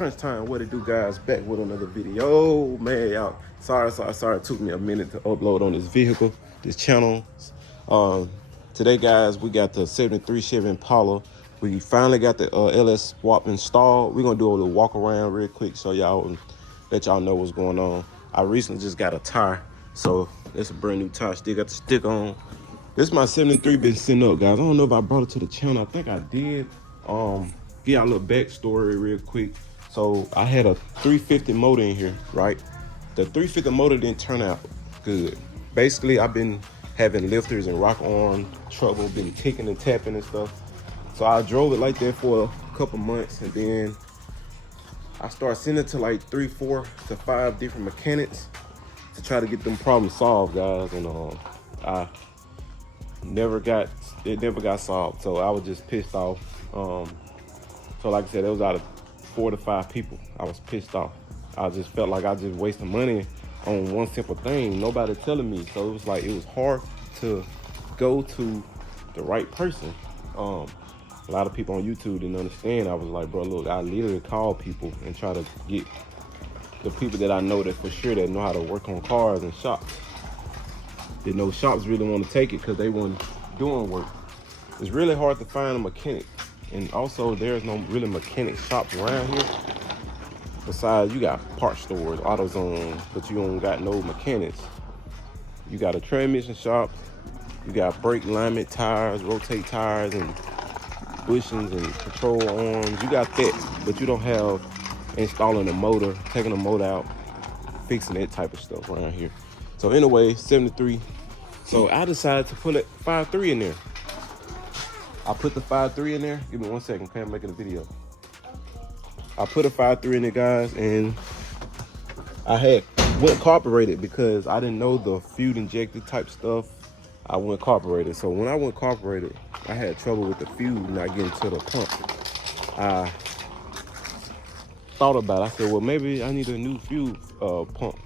Crunch time, what it do, guys? Back with another video. Man, y'all, sorry. It took me a minute to upload on this vehicle, this channel. Um, Today, guys, we got the 73 Chevy Impala. We finally got the LS swap installed. We're gonna do a little walk around real quick so y'all and let y'all know what's going on. I recently just got a tire, so it's a brand new tire. Still got the stick on. This is my 73 been sitting up, guys. I don't know if I brought it to the channel. I think I did. Give y'all a little backstory real quick. So I had a 350 motor in here, right? The 350 motor didn't turn out good. Basically, I've been having lifters and rock arm trouble, been kicking and tapping and stuff. So I drove it like that for a couple months, and then I started sending it to like 3, 4 to 5 different mechanics to try to get them problems solved, guys. And it never got solved. So I was just pissed off. So like I said, it was out of 4 to 5 people. I was pissed off. I just felt like I just wasted money on one simple thing. Nobody telling me. So it was like, it was hard to go to the right person. A lot of people on YouTube didn't understand. I was like, bro, look, I literally call people and try to get the people that I know that for sure that know how to work on cars and shops. Didn't know shops really want to take it because they weren't doing work. It's really hard to find a mechanic. And also, there's no really mechanic shops around here. Besides, you got parts stores, AutoZone, but you don't got no mechanics. You got a transmission shop, you got brake alignment, tires, rotate tires, and bushings and control arms. You got that, but you don't have installing a motor, taking a motor out, fixing that type of stuff around here. So anyway, 73. So I decided to put a 5.3 in there. I put the 5.3 in there. Give me 1 second, I'm making a video. I put a 5.3 in it, guys, and I went carbureted because I didn't know the fuel injected type stuff. I went carbureted. So when I went carbureted, I had trouble with the fuel not getting to the pump. I thought about it. I said, well, maybe I need a new fuel pump.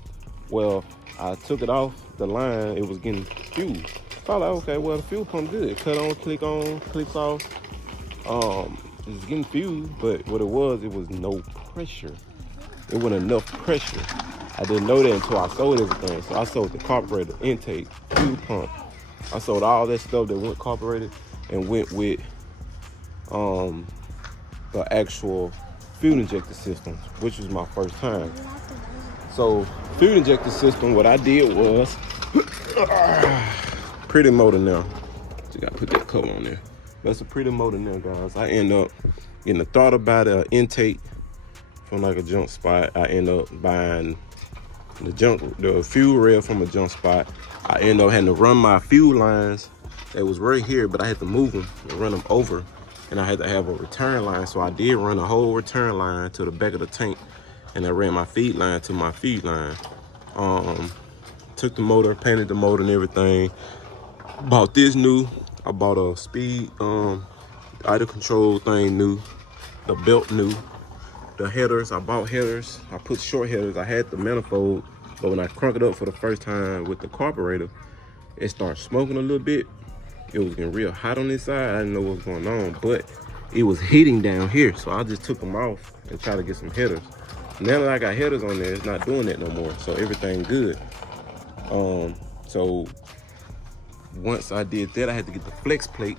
Well, I took it off the line. It was getting fuel. So I was like, okay, well, the fuel pump good. Cut on, clicks off. It's getting fuel, but what it was no pressure. It wasn't enough pressure. I didn't know that until I sold everything. So I sold the carburetor, intake, fuel pump. I sold all that stuff that went carbureted and went with the actual fuel injector system, which was my first time. So fuel injector system, what I did was pretty motor now. So you gotta put that cover on there. That's a pretty motor now, guys. I end up getting the throttle by the intake from like a junk spot. I end up buying the fuel rail from a junk spot. I end up having to run my fuel lines that was right here, but I had to move them and run them over. And I had to have a return line. So I did run a whole return line to the back of the tank, and I ran my feed line to my feed line. Took the motor, painted the motor and everything. Bought this new. I bought a speed idle control thing new, the belt new, the headers. I bought headers. I put short headers. I had the manifold, but when I cranked it up for the first time with the carburetor, it started smoking a little bit. It was getting real hot on this side. I didn't know what was going on, but it was heating down here, so I just took them off and tried to get some headers. Now that I got headers on there, it's not doing that no more, so everything good. So once I did that, I had to get the flex plate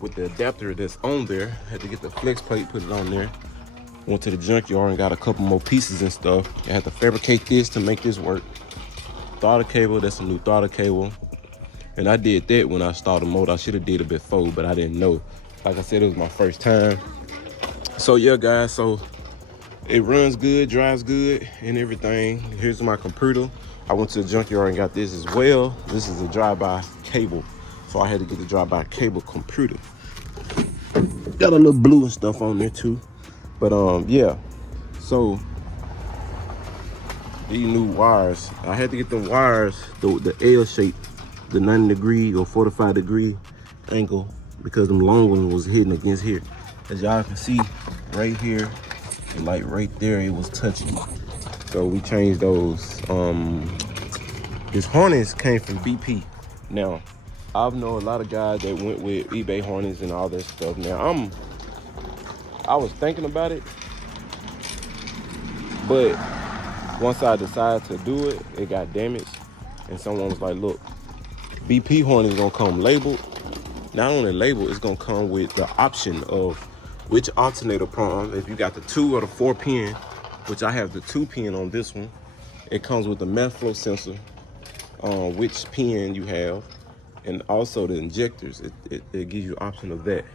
with the adapter that's on there. I had to get the flex plate, put it on there. Went to the junkyard and got a couple more pieces and stuff. I had to fabricate this to make this work. Throttle cable, that's a new throttle cable. And I did that when I started the motor. I should have did it before, but I didn't know. Like I said, it was my first time. So yeah, guys, so it runs good, drives good, and everything. Here's my computer. I went to the junkyard and got this as well. This is a drive-by cable. So I had to get the drive-by cable computer. Got a little blue and stuff on there too. But yeah. So these new wires, I had to get the wires, the L shape, the 90-degree or 45-degree angle, because them long ones was hitting against here. As y'all can see right here, and like right there, it was touching. So we changed those. This harness came from BP. Now, I've known a lot of guys that went with eBay harness and all that stuff. Now, I was thinking about it, But once I decided to do it, it got damaged. And someone was like, look, BP horn is gonna come labeled. Not only labeled, it's gonna come with the option of which alternator prong. If you got the 2 or the 4 pin, which I have the 2 pin on this one, it comes with the mass flow sensor on which pin you have, and also the injectors. It gives you option of that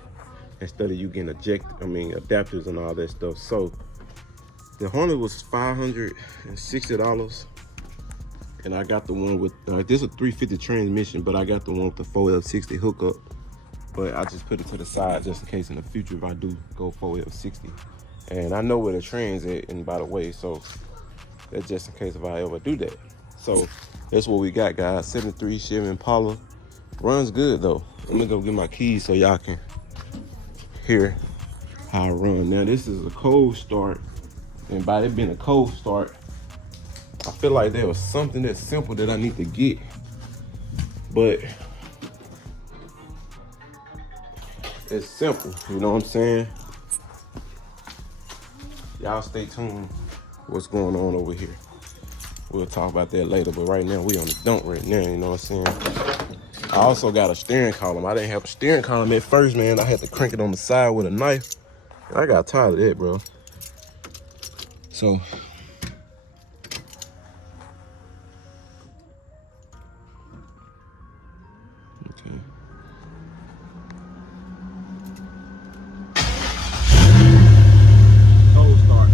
instead of you getting adapters and all that stuff. So the Hornet was $560, and I got the one with this is a 350 transmission, but I got the one with the 4F60 hookup. But I just put it to the side just in case in the future if I do go 4F60. And I know where the trans at, and by the way, so that's just in case if I ever do that. So that's what we got, guys. 73 Chevy Impala. Runs good though. Let me go get my keys so y'all can hear how I run. Now this is a cold start, and by it being a cold start, I feel like there was something that's simple that I need to get, but it's simple, you know what I'm saying? Y'all stay tuned what's going on over here. We'll talk about that later, but right now we on the dump right now, you know what I'm saying? I also got a steering column. I didn't have a steering column at first, man. I had to crank it on the side with a knife. I got tired of that, bro. So okay. Cold start.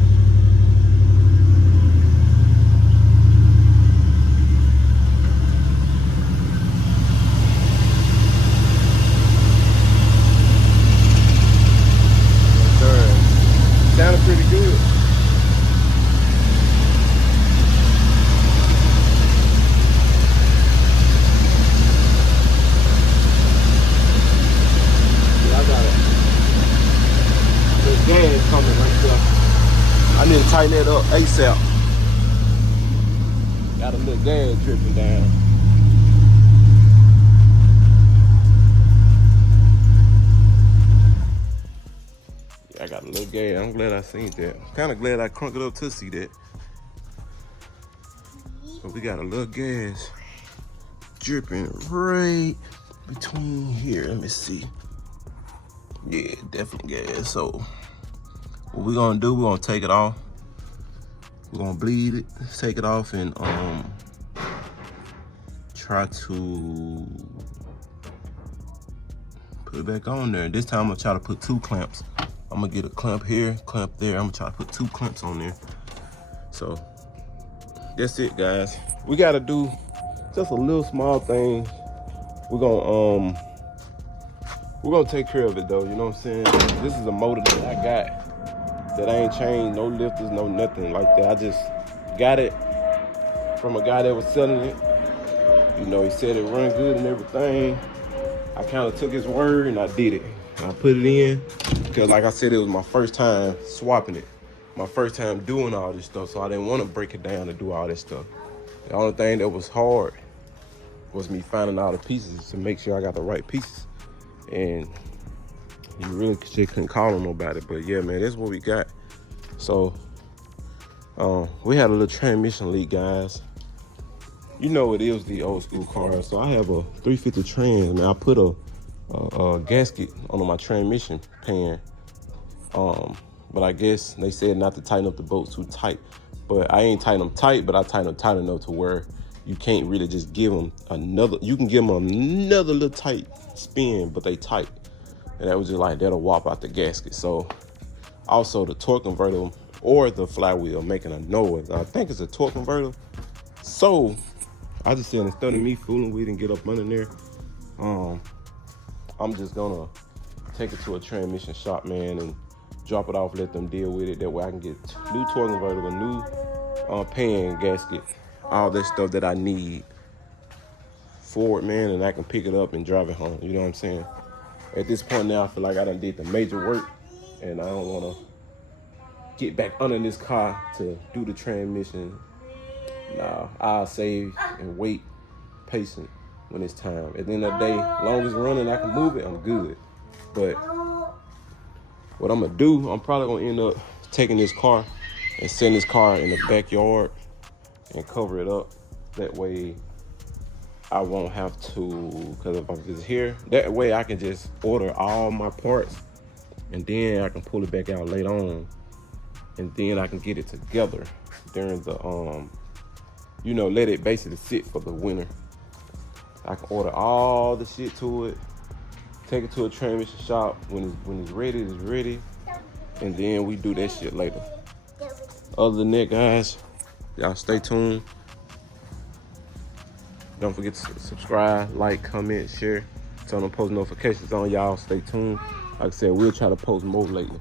Sounded pretty good. Yeah, I got it. The gas coming right there. I need to tighten that up ASAP. Got a little gas dripping down. I got a little gas. I'm glad I seen that. I'm kind of glad I crunked it up to see that. But we got a little gas dripping right between here. Let me see. Yeah, definitely gas. So what we're gonna do, we're gonna take it off. We're gonna bleed it, take it off, and try to put it back on there. This time I'm gonna try to put 2 clamps. I'm gonna get a clamp here, clamp there. I'm gonna try to put 2 clamps on there. So that's it, guys. We gotta do just a little small thing. We're gonna take care of it though, you know what I'm saying? This is a motor that I got that I ain't changed, no lifters, no nothing like that. I just got it from a guy that was selling it. You know, he said it run good and everything. I kind of took his word and I did it. I put it in because, like I said, it was my first time swapping it. My first time doing all this stuff, so I didn't want to break it down and do all this stuff. The only thing that was hard was me finding all the pieces to make sure I got the right pieces. And you really couldn't call on nobody. But yeah, man, that's what we got. So we had a little transmission leak, guys. You know it is the old school car. So I have a 350 trans, man. I put a gasket on my transmission pan, but I guess they said not to tighten up the bolts too tight. But I ain't tighten them tight, but I tighten them tight enough to where you can't really just give them another. You can give them another little tight spin, but they tight, and that was just like that'll whop out the gasket. So also the torque converter or the flywheel making a noise. I think it's a torque converter. So I just said instead of me fooling with it and get up under there, I'm just gonna take it to a transmission shop, man, and drop it off, let them deal with it. That way I can get new torque converter, a new pan gasket, all that stuff that I need for it, man, and I can pick it up and drive it home. You know what I'm saying? At this point now, I feel like I done did the major work, and I don't wanna get back under this car to do the transmission. Nah, I'll save and wait patient when it's time. At the end of the day, as long as it's running, I can move it, I'm good. But what I'm gonna do, I'm probably gonna end up taking this car and send this car in the backyard and cover it up. That way I won't have to, because if I'm just here, that way I can just order all my parts and then I can pull it back out later on, and then I can get it together during the let it basically sit for the winter. I can order all the shit to it, take it to a transmission shop. When it's ready, it's ready, and then we do that shit later. Other than that, guys, y'all stay tuned. Don't forget to subscribe, like, comment, share, turn on post notifications on. Y'all stay tuned. Like I said, we'll try to post more lately.